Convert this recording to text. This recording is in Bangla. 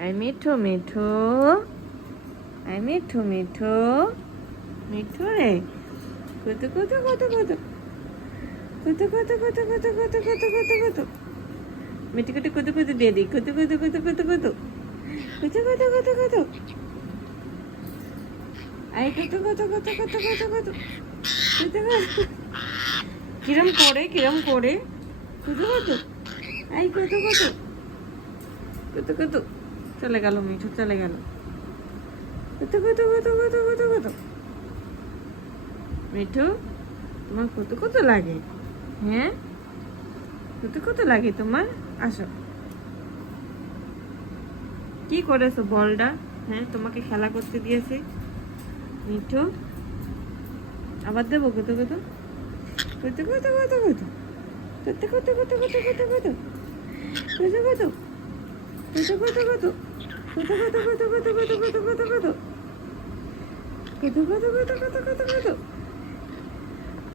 আই মিঠু মিঠু আই মিঠু মিঠু মিঠু রে কত কত কত কত কত কত কত কত কত দিয়ে দিই কিরম করে কিরম করে কত কত আই কত কত কত কত চলে গেল, মিঠু চলে গেল। মিঠু, তোমার কত কত লাগে? হ্যাঁ? কত কত লাগে তোমার? আসো। কি করেছ বলটা? হ্যাঁ তোমাকে খেলা করতে দিয়েছে। মিঠু, আবার দেবো কত? কত কত কত কত? কত কত কত কত কত কত? কত কত? কত কত কত কত কত কত কত কত কত কত কত কত কত কত কত কত কত কত কত